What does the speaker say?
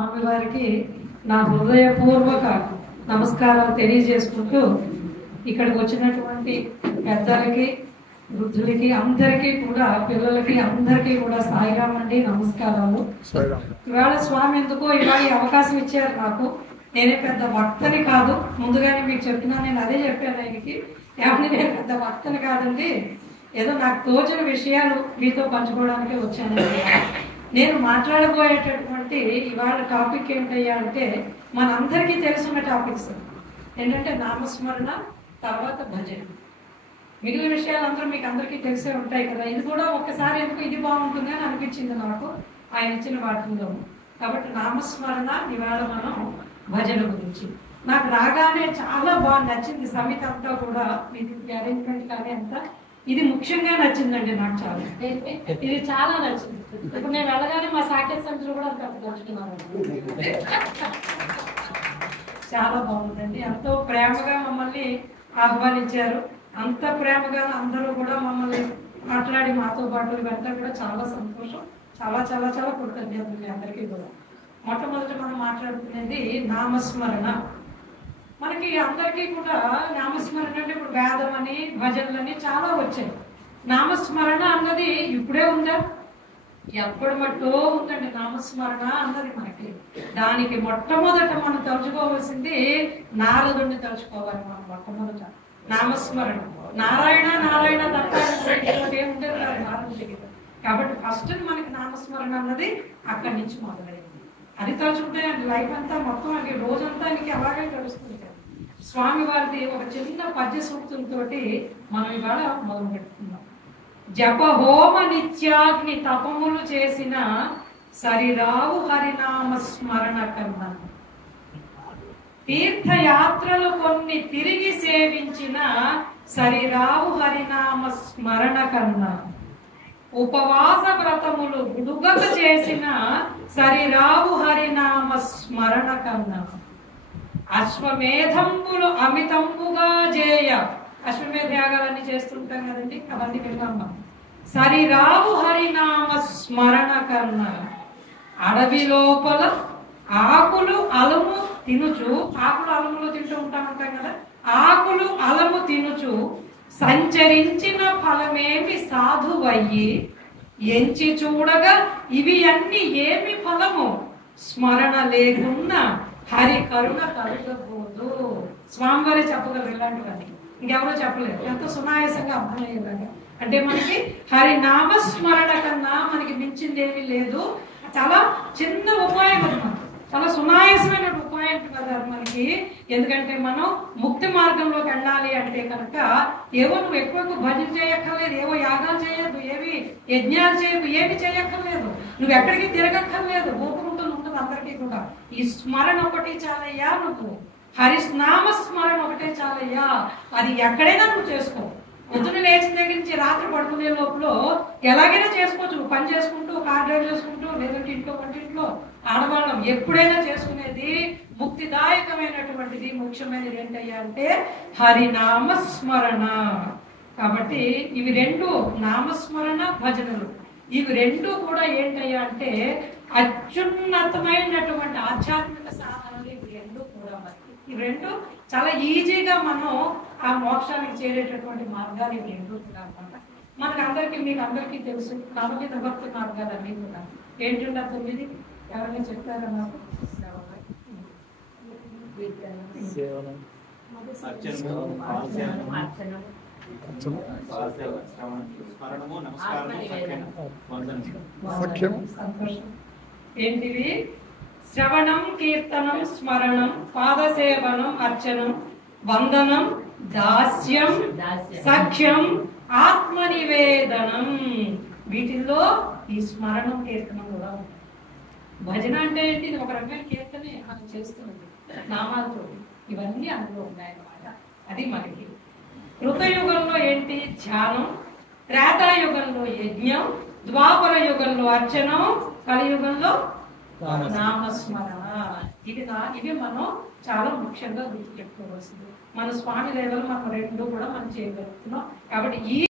స్వామి వారికి నా హృదయపూర్వక నమస్కారాలు తెలియజేసుకుంటూ ఇక్కడికి వచ్చినటువంటి పెద్దలకి వృద్ధులకి అందరికీ కూడా పిల్లలకి అందరికీ కూడా సాయిరామ్ అండి నమస్కారాలు. ఇవాళ స్వామి ఎందుకో ఇవాళ అవకాశం ఇచ్చారు నాకు. నేనే పెద్ద భక్తని కాదు, ముందుగానే మీకు చెప్పినా నేను అదే చెప్పాను ఆయనకి. ఏమని నేను పెద్ద భక్తని కాదండి, ఏదో నాకు తోచిన విషయాలు మీతో పంచుకోవడానికి వచ్చానండి. నేను మాట్లాడబోయేటటువంటి ఇవాళ టాపిక్ ఏంటయ్యా అంటే మనందరికీ తెలుసున్న టాపిక్స్ ఏంటంటే నామస్మరణ, తర్వాత భజన. మిగిలిన విషయాలు అందరూ మీకు అందరికీ తెలిసే ఉంటాయి కదా. ఇది కూడా ఒక్కసారి ఎందుకు ఇది బాగుంటుంది అని అనిపించింది నాకు ఆయన ఇచ్చిన వాటిల్లో. కాబట్టి నామస్మరణ, ఇవాళ మనం భజన గురించి. నాకు రాగానే చాలా బాగా నచ్చింది సమిత అంతా కూడా, ఇది అరేంజ్మెంట్ కానీ అంతా ఇది ముఖ్యంగా నచ్చిందండి నాకు. చాలా ఇది చాలా నచ్చింది. ఇప్పుడు నేను వెళ్ళగానే మా సాకేత్ సంచులు కూడా తలుచుకున్నాను. చాలా బాగుందండి. ఎంతో ప్రేమగా మమ్మల్ని ఆహ్వానించారు. అంత ప్రేమగా అందరూ కూడా మమ్మల్ని మాట్లాడి మాతో పాటు ఇవంతా కూడా చాలా సంతోషం. చాలా చాలా చాలా కృతజ్ఞతలు మీ అందరికీ కూడా. మొట్టమొదటి మనం మాట్లాడుకునేది నామస్మరణ. మనకి అందరికీ కూడా నామస్మరణ అంటే ఇప్పుడు వేదం అని భజనలని చాలా వచ్చాయి. నామస్మరణ అన్నది ఇప్పుడే ఉందా? ఎప్పటి మట్టో ఉందండి నామస్మరణ అన్నది మనకి. దానికి మొట్టమొదట మనం తలుచుకోవాల్సింది నారదుడిని తలుచుకోవాలి. మనం మొట్టమొదట నామస్మరణ. నారాయణ నారాయణ తప్ప ఏముంటుంది నారాయణ. కాబట్టి ఫస్ట్ మనకి నామస్మరణ అన్నది అక్కడి నుంచి మొదలైంది. అది తలుచుకుంటే లైఫ్ అంతా మొత్తం అది రోజంతా ఆయనకి అలాగే గడుస్తుంది. స్వామి వారిది ఒక చిన్న పద్య సూక్తులతోటి మనం ఇవాళ మొదలు పెట్టుకున్నాం. జప హోమ నిత్యాగ్ని తపములు చేసిన సరిరావు హరినామ స్మరణ కన్నా, తీర్థయాత్రలు కొన్ని తిరిగి సేవించిన సరిరావు హరినామ స్మరణ కన్నా, ఉపవాస వ్రతములు గుడుగక చేసిన సరిరావు హరినామ స్మరణ కన్నా, అశ్వమేధంబులు అమితంబుగా జేయ, అశ్వమేధ యాగాలన్నీ చేస్తుంటాం కదండి, అవన్నీ విన్నాం. సరిరావు హరినామ స్మరణ కన్నా, అడవి లోపల ఆకులు అలము తినుచు, ఆకులు అలములు తింటూ ఉంటాం కదా, ఆకులు అలము తినుచు సంచరించిన ఫలమేమి సాధువయ్యి, ఎంచి చూడగా ఇవి అన్ని ఏమి ఫలము, స్మరణ లేకున్నా హరి కరుణ కలుగబోదు. స్వామివారే చెప్పగలరు ఇలాంటివన్నీ, ఇంకెవరో చెప్పలేరు. ఎంతో సునాయాసంగా అర్థమయ్యేలాగా. అంటే మనకి హరి నామస్మరణ కన్నా మనకి మించింది ఏమీ లేదు. చాలా చిన్న ఉపాయం అనమాట, చాలా సునాయాసమైన ఉపాయం కదా మనకి. ఎందుకంటే మనం ముక్తి మార్గంలోకి వెళ్ళాలి అంటే కనుక ఏవో నువ్వు ఎక్కువ భజన చేయక్కర్లేదు, ఏవో యాగాలు చేయదు, ఏవి యజ్ఞాలు చేయదు, ఏమి చేయక్కర్లేదు, నువ్వు ఎక్కడికి తిరగక్కర్లేదు, ఊపుకుంటూ ఉంటుంది అందరికీ కూడా. ఈ స్మరణ ఒకటి చాలయ్యా, నువ్వు హరినామ స్మరణ ఒకటే చాలయ్యా. అది ఎక్కడైనా నువ్వు చేసుకో. పొద్దున్న లేచిన దగ్గర నుంచి రాత్రి పడుకునే లోపల ఎలాగైనా చేసుకోవచ్చు. నువ్వు పని చేసుకుంటూ, కార్ డ్రైవ్ చేసుకుంటూ, లేదంటే ఇంట్లో వంటింట్లో ఆడవాళ్ళం ఎప్పుడైనా చేసుకునేది ముక్తిదాయకమైనటువంటిది. ముఖ్యమైనది ఏంటయ్యా అంటే హరినామ స్మరణ. కాబట్టి ఇవి రెండు, నామస్మరణ భజనలు, ఇవి రెండు కూడా ఏంటయ్యా అంటే అత్యున్నతమైనటువంటి ఆధ్యాత్మిక సాధనలు. ఇవి రెండు కూడా ఇవి రెండు చాలా ఈజీగా మనం ఆ మోక్షానికి చేరేటటువంటి మార్గాలు ఇవి రెండు కూడా అన్నమాట. మనకు అందరికీ, మీకు అందరికీ తెలుసు నవవిధ భక్తి మార్గాలు అన్నీ కూడా. ఏంటంటే 9 ఎవరైనా చెప్పారా నాకు? ఏంటివి? శ్రవణం, కీర్తనం, స్మరణం, పాదసేవనం, అర్చనం, వందనం, దాస్యం, సఖ్యం, ఆత్మనివేదనం. వీటిల్లో ఈ స్మరణం, కీర్తనం కూడా ఉంటాయి. భజన అంటే ఏంటి? ఇది ఒక రకమైన కీర్తనే మనం చేస్తున్నది నామాలతో. ఇవన్నీ అందులో ఉన్నాయన్నమాట. అది మనకి కృతయుగంలో ఏంటి? ధ్యానం, త్రేతాయుగంలో యజ్ఞం, ద్వాపర యుగంలో అర్చనం, కలియుగంలో నామస్మరణ. ఇవి మనం చాలా ముఖ్యంగా గుర్తుపెట్టుకోవాల్సింది. మన స్వామి దేవలు మనం రెండు కూడా మనం చేయగలుగుతున్నాం. కాబట్టి ఈ